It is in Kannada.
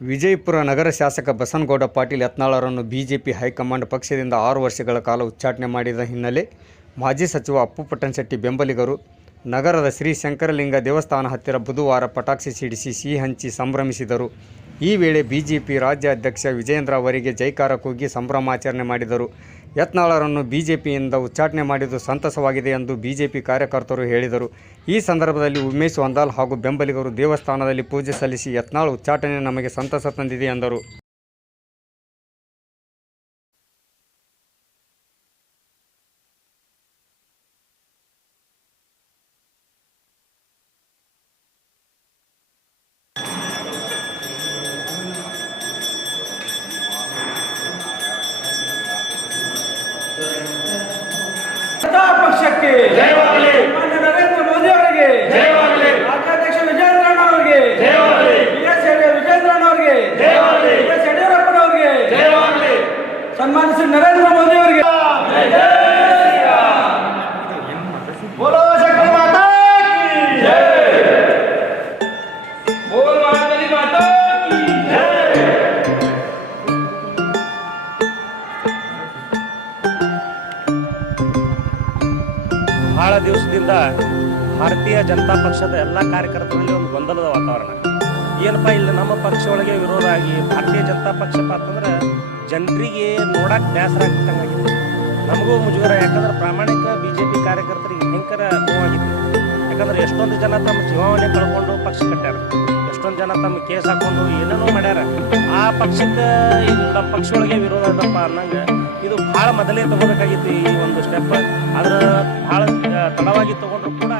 ವಿಜಯಪುರ ನಗರ ಶಾಸಕ ಬಸನಗೌಡ ಪಾಟೀಲ್ ಯತ್ನಾಳರನ್ನು ಬಿಜೆಪಿ ಹೈಕಮಾಂಡ್ ಪಕ್ಷದಿಂದ 6 ವರ್ಷಗಳ ಕಾಲ ಉಚ್ಚಾಟನೆ ಮಾಡಿದ ಹಿನ್ನೆಲೆ ಮಾಜಿ ಸಚಿವ ಅಪ್ಪು ಪಟ್ಟಣಶೆಟ್ಟಿ ಬೆಂಬಲಿಗರು ನಗರದ ಶ್ರೀ ಶಂಕರಲಿಂಗ ದೇವಸ್ಥಾನ ಹತ್ತಿರ ಬುಧವಾರ ಪಟಾಕಿ ಸಿಡಿಸಿ ಸಿಹಿ ಹಂಚಿ ಸಂಭ್ರಮಿಸಿದರು. ಈ ವೇಳೆ ಬಿಜೆಪಿ ರಾಜ್ಯ ಅಧ್ಯಕ್ಷ ವಿಜಯೇಂದ್ರ ಅವರಿಗೆ ಜೈಕಾರ ಕೂಗಿ ಸಂಭ್ರಮಾಚರಣೆ ಮಾಡಿದರು. ಯತ್ನಾಳರನ್ನು ಬಿಜೆಪಿಯಿಂದ ಉಚ್ಚಾಟನೆ ಮಾಡಿದ್ದು ಸಂತಸವಾಗಿದೆ ಎಂದು ಬಿಜೆಪಿ ಕಾರ್ಯಕರ್ತರು ಹೇಳಿದರು. ಈ ಸಂದರ್ಭದಲ್ಲಿ ಉಮೇಶ್ ವಂದಾಲ್ ಹಾಗೂ ಬೆಂಬಲಿಗರು ದೇವಸ್ಥಾನದಲ್ಲಿ ಪೂಜೆ ಸಲ್ಲಿಸಿ ಯತ್ನಾಳ್ ಉಚ್ಚಾಟನೆ ನಮಗೆ ಸಂತಸ ತಂದಿದೆ ಎಂದರು. ಪಕ್ಷಕ್ಕೆ ಮಾನ್ಯ ನರೇಂದ್ರ ಮೋದಿ ಅವರಿಗೆ, ರಾಜ್ಯಾಧ್ಯಕ್ಷ ವಿಜಯೇಂದ್ರ ಅವರಿಗೆ, ವಿಜಯೇಂದ್ರ ಅವರಿಗೆ, ಯಡಿಯೂರಪ್ಪನವರಿಗೆ, ಸನ್ಮಾನ್ಯ ಶ್ರೀ ನರೇಂದ್ರ ಮೋದಿ ಅವರಿಗೆ ಬೋಲೋ ಶಕ್ತಿ ಮಾತಾ ಕಿ ಜೈ, ಬೋಲ್ ಮಹಾಕಾಳಿ ಮಾತಾ ಕಿ ಜೈ. ಬಹಳ ದಿವಸದಿಂದ ಭಾರತೀಯ ಜನತಾ ಪಕ್ಷದ ಎಲ್ಲ ಕಾರ್ಯಕರ್ತರಲ್ಲಿ ಒಂದು ಗೊಂದಲದ ವಾತಾವರಣ. ಏನಪ್ಪ ಇಲ್ಲಿ ನಮ್ಮ ಪಕ್ಷ ಒಳಗೆ ವಿರೋಧ ಆಗಿ ಭಾರತೀಯ ಜನತಾ ಪಕ್ಷ ಅಂತಂದ್ರೆ ಜನರಿಗೆ ನೋಡಕ್ಕೆ ಬೇಸರ ಆಗ್ತಂಗಾಗಿತ್ತು. ನಮಗೂ ಮುಜುಗರ, ಯಾಕಂದ್ರೆ ಪ್ರಾಮಾಣಿಕ BJP ಕಾರ್ಯಕರ್ತರಿಗೆ ಭಯಂಕರ ನೋವಾಗಿತ್ತು. ಯಾಕಂದ್ರೆ ಎಷ್ಟೊಂದು ಜನ ತಮ್ಮ ಜೀವವನ್ನೇ ಕಳ್ಕೊಂಡು ಪಕ್ಷ ಕಟ್ಟ್ಯಾರ, ಎಷ್ಟೊಂದು ಜನ ತಮ್ಮ ಕೇಸ್ ಹಾಕೊಂಡು ಏನೇನೋ ಮಾಡ್ಯಾರ. ಆ ಪಕ್ಷಕ್ಕೆ ನಮ್ಮ ಪಕ್ಷ ಒಳಗೆ ವಿರೋಧ ಅದಪ್ಪ ಅನ್ನಂಗೆ ಇದು ಭಾಳ ಮೊದಲೇ ತಗೋಬೇಕಾಗಿತ್ತು ಈ ಒಂದು ಸ್ಟೆಪ್. ಆದ್ರೆ ಭಾಳ ತಡವಾಗಿ ತಗೊಂಡ್ರು ಕೂಡ